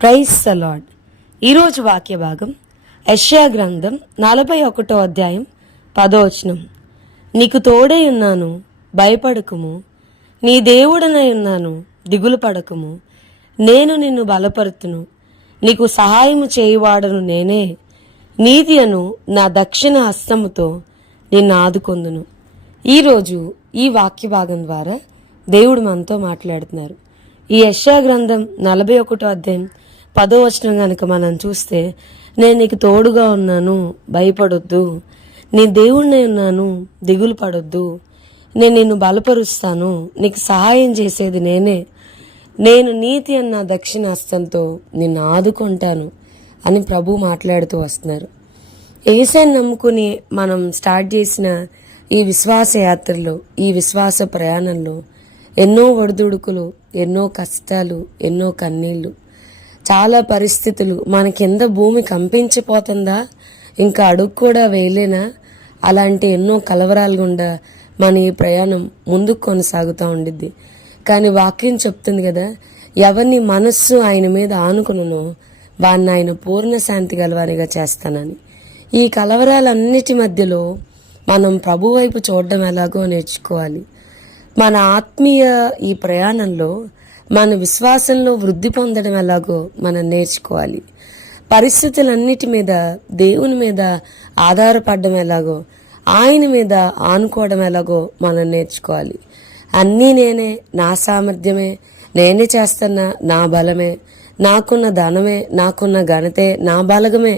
Praise the lord. ఈరోజు వాక్య భాగం యెషయా గ్రంథం 41వ అధ్యాయం 10వ వచనం. నీకు తోడై ఉన్నాను, భయపడకుము, నీ దేవుడనై ఉన్నాను, దిగులు పడకుము. నేను నిన్ను బలపరుతును, నీకు సహాయము చేయువాడను నేనే. నీతి అను నా దక్షిణ హస్తముతో నిన్ను ఆదుకొందును. ఈరోజు ఈ వాక్య భాగం ద్వారా దేవుడు మనతో మాట్లాడుతున్నారు. ఈ యెషయా గ్రంథం 41వ అధ్యాయం 10వ వచనం కనుక మనం చూస్తే, నేను నీకు తోడుగా ఉన్నాను, భయపడొద్దు, నీ దేవుణ్ణి ఉన్నాను, దిగులు పడొద్దు, నేను నిన్ను బలపరుస్తాను, నీకు సహాయం చేసేది నేనే, నేను నీతి అన్న దక్షిణ హస్తంతో నిన్ను ఆదుకుంటాను అని ప్రభు మాట్లాడుతూ వస్తున్నారు. యేసుని నమ్ముకుని మనం స్టార్ట్ చేసిన ఈ విశ్వాస యాత్రలో, ఈ విశ్వాస ప్రయాణంలో ఎన్నో ఒడిదుడుకులు, ఎన్నో కష్టాలు, ఎన్నో కన్నీళ్లు, చాలా పరిస్థితులు, మన కింద భూమి కంపించిపోతుందా, ఇంకా అడుగు కూడా వేయలేనా, అలాంటి ఎన్నో కలవరాలు గుండా మన ఈ ప్రయాణం ముందుకు కొనసాగుతూ ఉండిద్ది. కానీ వాక్యం చెప్తుంది కదా, ఎవరిని మనస్సు ఆయన మీద ఆనుకునో వాడిని ఆయన పూర్ణ శాంతి గలవానిగా చేస్తానని. ఈ కలవరాలన్నిటి మధ్యలో మనం ప్రభు వైపు చూడడం ఎలాగో నేర్చుకోవాలి. మన ఆత్మీయ ఈ ప్రయాణంలో మన విశ్వాసంలో వృద్ధి పొందడం ఎలాగో మనం నేర్చుకోవాలి. పరిస్థితులన్నిటి మీద దేవుని మీద ఆధారపడడం ఎలాగో, ఆయన మీద ఆనుకోవడం ఎలాగో మనం నేర్చుకోవాలి. అన్నీ నేనే, నా సామర్థ్యమే, నేనే చేస్తున్నా, నా బలమే, నాకున్న ధనమే, నాకున్న ఘనతే, నా బలగమే,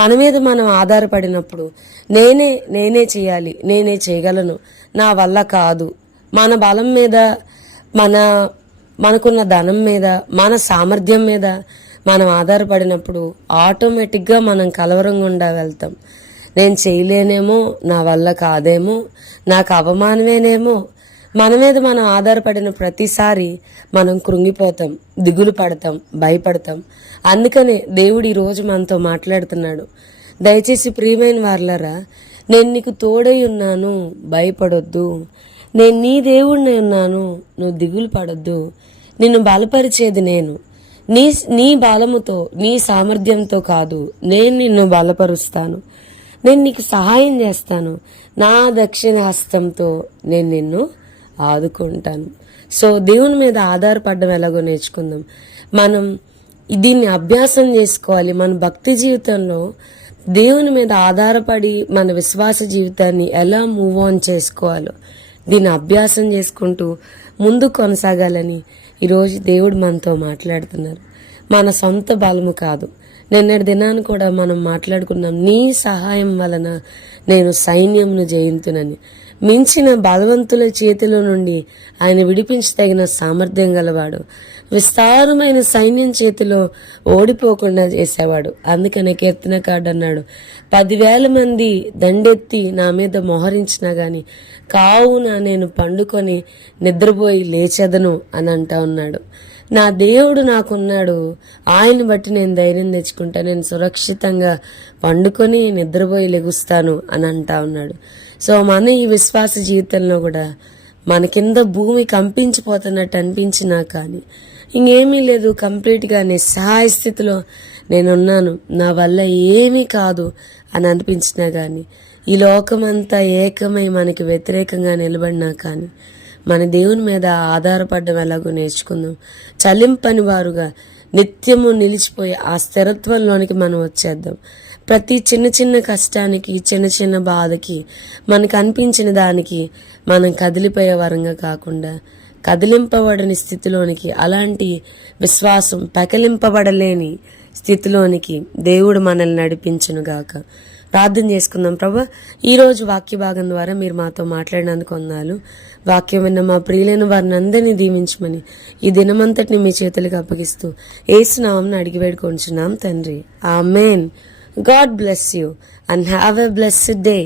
మన మీద మనం ఆధారపడినప్పుడు నేనే చేయాలి, నేనే చేయగలను, నా వల్ల కాదు, మన బలం మీద, మనకున్న ధనం మీద, మన సామర్థ్యం మీద మనం ఆధారపడినప్పుడు ఆటోమేటిక్గా మనం కలవరం గుండా వెళ్తాం. నేను చేయలేనేమో, నా వల్ల కాదేమో, నాకు అవమానమేనేమో. మన మీద మనం ఆధారపడిన ప్రతిసారి మనం కృంగిపోతాం, దిగులు పడతాం, భయపడతాం. అందుకనే దేవుడు ఈరోజు మనతో మాట్లాడుతున్నాడు. దయచేసి ప్రియమైన వారలారా, నేను నీకు తోడై ఉన్నాను, భయపడొద్దు, నేను నీ దేవుడిని ఉన్నాను, నువ్వు దిగులు పడొద్దు, నిన్ను బలపరిచేది నేను, నీ బలముతో, నీ సామర్థ్యంతో కాదు, నేను నిన్ను బలపరుస్తాను, నేను నీకు సహాయం చేస్తాను, నా దక్షిణ హస్తంతో నేను నిన్ను ఆదుకుంటాను. సో దేవుని మీద ఆధారపడడం ఎలాగో నేర్చుకుందాం. మనం దీన్ని అభ్యాసం చేసుకోవాలి. మన భక్తి జీవితంలో దేవుని మీద ఆధారపడి మన విశ్వాస జీవితాన్ని ఎలా మూవ్ ఆన్ చేసుకోవాలో దీన్ని అభ్యాసం చేసుకుంటూ ముందుకు కొనసాగాలని ఈరోజు దేవుడు మనతో మాట్లాడుతున్నారు. మన సొంత బలము కాదు. నిన్నటి దినాన్ని కూడా మనం మాట్లాడుకున్నాం, నీ సహాయం వలన నేను సైన్యంను జయింతునని. మించిన బలవంతుల చేతిలో నుండి ఆయన విడిపించదగిన సామర్థ్యం గలవాడు, విస్తారమైన సైన్యం చేతిలో ఓడిపోకుండా చేసేవాడు. అందుకనే కీర్తనకారుడు అన్నాడు, 10,000 మంది దండెత్తి నా మీద మోహరించినా గాని కావున నేను పండుకొని నిద్రపోయి లేచెదను అని అంటా ఉన్నాడు. నా దేవుడు నాకున్నాడు, ఆయన బట్టి నేను ధైర్యం తెచ్చుకుంటా, నేను సురక్షితంగా పండుకొని నిద్రపోయి లెగుస్తాను అని అంటా ఉన్నాడు. సో మన ఈ విశ్వాస జీవితంలో కూడా మన కింద భూమి కంపించిపోతున్నట్టు అనిపించినా కానీ ఇంకేమీ లేదు, కంప్లీట్గా నిస్సహాయ స్థితిలో నేనున్నాను, నా వల్ల ఏమీ కాదు అని అనిపించినా కానీ, ఈ లోకమంతా ఏకమై మనకి వ్యతిరేకంగా నిలబడినా కానీ మన దేవుని మీద ఆధారపడడం ఎలాగో నేర్చుకుందాం. చలింపని వారుగా నిత్యము నిలిచిపోయి ఆ స్థిరత్వంలోనికి మనం వచ్చేద్దాం. ప్రతి చిన్న చిన్న కష్టానికి, చిన్న చిన్న బాధకి, మనకు అనిపించిన దానికి మనం కదిలిపోయే వరంగా కాకుండా కదిలింపబడని స్థితిలోనికి, అలాంటి విశ్వాసం పెకలింపబడలేని స్థితిలోనికి దేవుడు మనల్ని నడిపించునుగాక. ప్రార్థన చేసుకుందాం. ప్రభా, ఈరోజు వాక్య భాగం ద్వారా మీరు మాతో మాట్లాడినందుకు వందనాలు. వాక్యం విన్న మా ప్రియులైన వారిని అందరినీ దీవించమని ఈ దినమంతటిని మీ చేతులకు అప్పగిస్తూ యేసు నామమున అడిగి వేడుకొంచున్నాం తండ్రి. ఆమేన్. God bless you and have a blessed day.